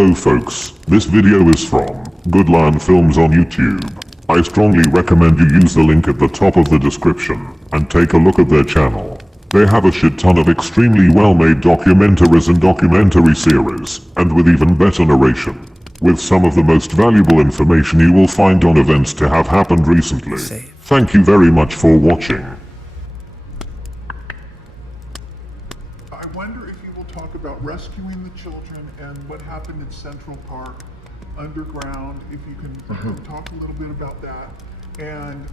Hello folks, this video is from Goodland Films on YouTube. I strongly recommend you use the link at the top of the description and take a look at their channel. They have a shit ton of extremely well-made documentaries and documentary series, and with even better narration, with some of the most valuable information you will find on events to have happened recently. Thank you very much for watching. I wonder if you will talk about rescuing the children and what happened in Central Park underground, if you can talk a little bit about that. And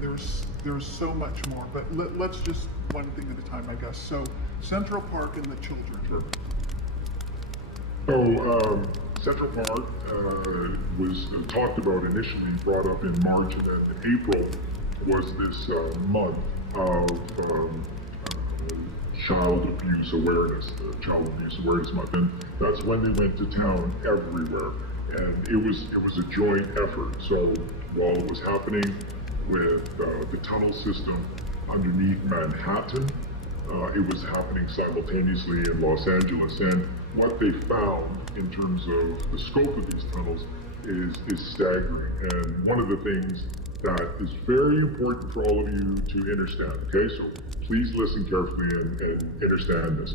there's so much more, but let's just one thing at a time, I guess. So Central Park and the children. Central Park was talked about initially, brought up in March, and then April was this month of child abuse awareness, Child Abuse Awareness Month, and that's when they went to town everywhere, and it was a joint effort. So while it was happening with the tunnel system underneath Manhattan, it was happening simultaneously in Los Angeles, and what they found in terms of the scope of these tunnels is staggering. And one of the things that is very important for all of you to understand, okay, so please listen carefully and understand this.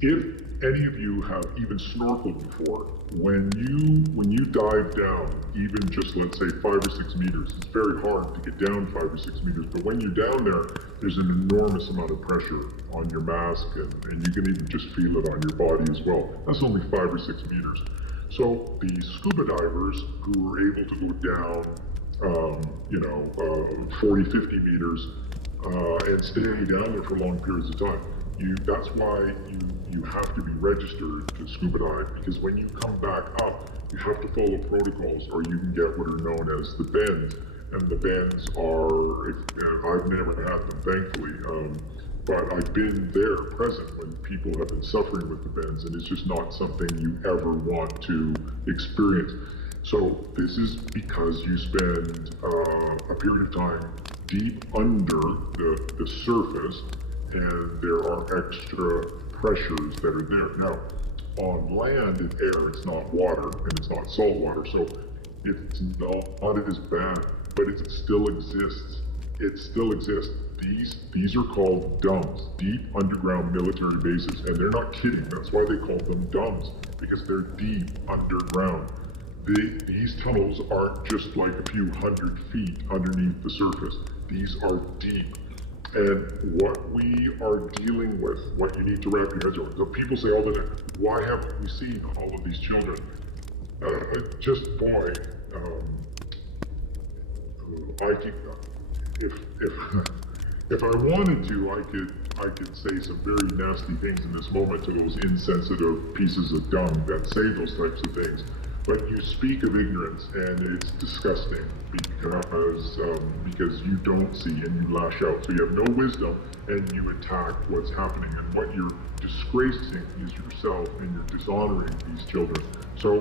If any of you have even snorkeled before, when you dive down, even just let's say 5 or 6 meters, it's very hard to get down 5 or 6 meters, but when you're down there, there's an enormous amount of pressure on your mask, and you can even just feel it on your body as well. That's only 5 or 6 meters. So the scuba divers who were able to go down 40, 50 meters and stay down there for long periods of time. That's why you have to be registered to scuba dive, because when you come back up, you have to follow protocols, or you can get what are known as the bends. And the bends are, I've never had them, thankfully, but I've been there present when people have been suffering with the bends, and it's just not something you ever want to experience. So this is because you spend a period of time deep under the surface, and there are extra pressures that are there. Now, on land and air, it's not water, and it's not salt water, so it's not as bad, but it still exists. It still exists. These are called D.U.M.Bs, deep underground military bases, and they're not kidding. That's why they call them D.U.M.Bs, because they're deep underground. These tunnels aren't just like a few hundred feet underneath the surface. These are deep. And what we are dealing with, what you need to wrap your heads around, so people say all the time, why haven't we seen all of these children? If I wanted to, I could say some very nasty things in this moment to those insensitive pieces of dung that say those types of things. But you speak of ignorance, and it's disgusting because you don't see and you lash out. So you have no wisdom, and you attack what's happening. And what you're disgracing is yourself, and you're dishonoring these children. So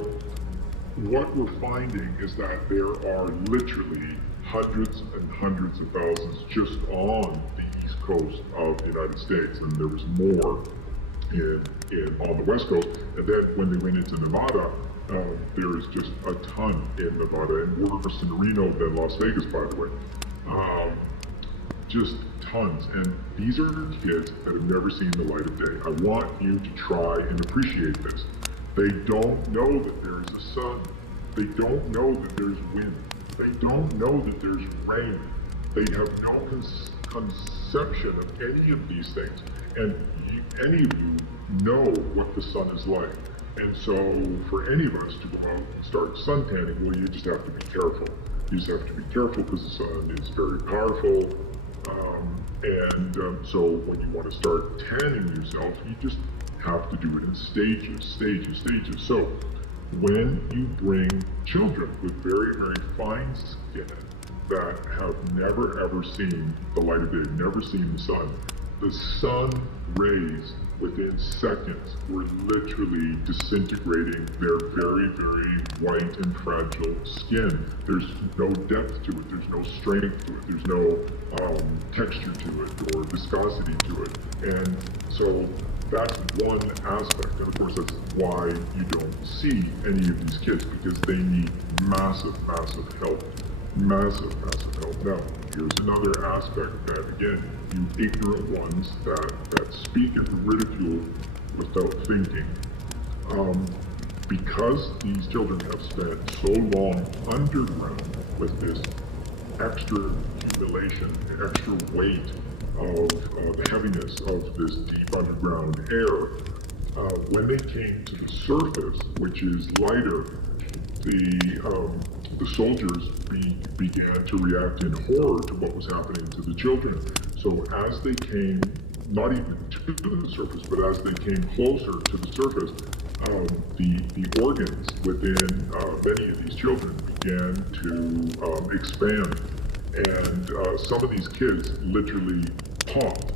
what we're finding is that there are literally hundreds and hundreds of thousands just on the east coast of the United States, and there was more on the west coast. And then when they went into Nevada, there is just a ton in Nevada, and worse in Reno than Las Vegas, by the way. Just tons. And these are kids that have never seen the light of day. I want you to try and appreciate this. They don't know that there is a sun. They don't know that there's wind. They don't know that there's rain. They have no conception of any of these things. And any of you know what the sun is like. And so for any of us to go out and start sun tanning, well, you just have to be careful. You just have to be careful because the sun is very powerful. So when you want to start tanning yourself, you just have to do it in stages. So when you bring children with very, very fine skin that have never ever seen the light of day, never seen the sun, the sun rays within seconds were literally disintegrating their very, very white and fragile skin. There's no depth to it, there's no strength to it, there's no texture to it or viscosity to it. And so that's one aspect. And of course, that's why you don't see any of these kids, because they need massive, massive help. Massive, massive help. Now, here's another aspect that, again, you ignorant ones that speak and ridicule without thinking. Because these children have spent so long underground with this extra accumulation, extra weight of the heaviness of this deep underground air, when they came to the surface, which is lighter, the soldiers began to react in horror to what was happening to the children. So as they came, not even to the surface, but as they came closer to the surface, the organs within many of these children began to expand. And some of these kids literally popped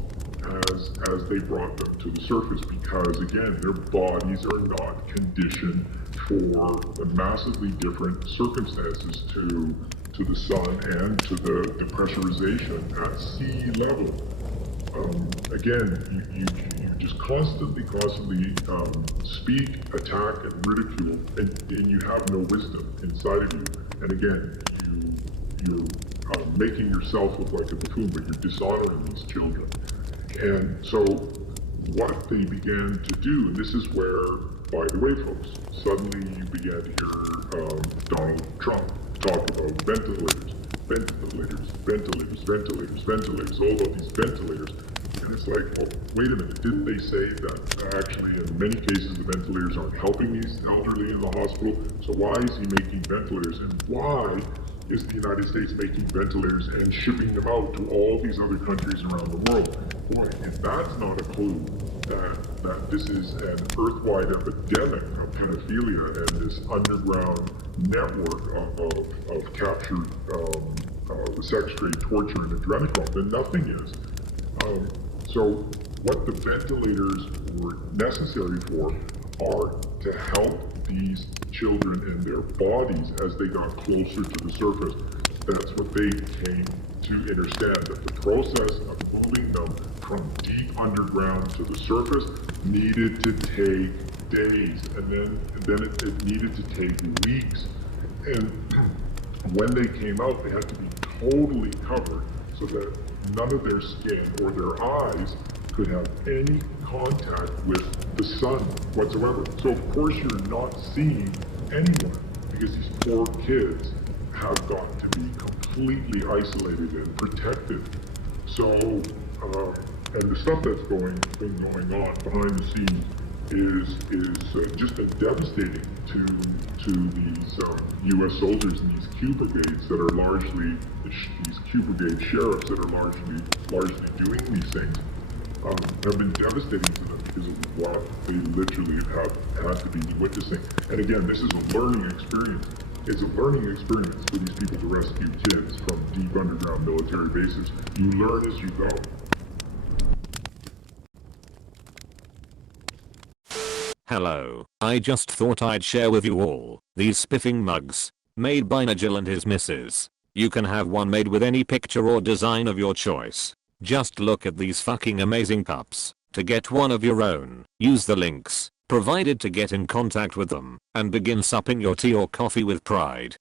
as they brought them to the surface, because again, their bodies are not conditioned for the massively different circumstances to the sun and to the pressurization at sea level. Again, you just constantly speak, attack, and ridicule, and you have no wisdom inside of you. And again, you're making yourself look like a buffoon, but you're dishonoring these children. And so what they began to do, and this is where, by the way, folks, suddenly you began to hear Donald Trump talk about ventilators, all of these ventilators. And it's like, oh, wait a minute, didn't they say that actually in many cases the ventilators aren't helping these elderly in the hospital? So why is he making ventilators? And why is the United States making ventilators and shipping them out to all these other countries around the world? Boy, if that's not a clue that this is an earth-wide epidemic of pedophilia and this underground network of captured sex trade, torture, and adrenochrome, then nothing is. So what the ventilators were necessary for are to help these children in their bodies as they got closer to the surface. That's what they came to understand, that the process of moving them from deep underground to the surface needed to take days, and then it needed to take weeks. And when they came out, they had to be totally covered so that none of their skin or their eyes could have any contact with the sun whatsoever. So of course you're not seeing anyone, because these poor kids have got to be completely isolated and protected. So, and the stuff that's been going on behind the scenes is just been devastating to these U.S. soldiers and these Q brigades that are largely these Q brigade sheriffs that are largely doing these things. Have been devastating to them because of what they literally have had to be witnessing. And again, this is a learning experience. It's a learning experience for these people to rescue kids from deep underground military bases. You learn as you go. Hello, I just thought I'd share with you all these spiffing mugs, made by Nigel and his missus. You can have one made with any picture or design of your choice. Just look at these fucking amazing cups. To get one of your own, use the links provided to get in contact with them and begin supping your tea or coffee with pride.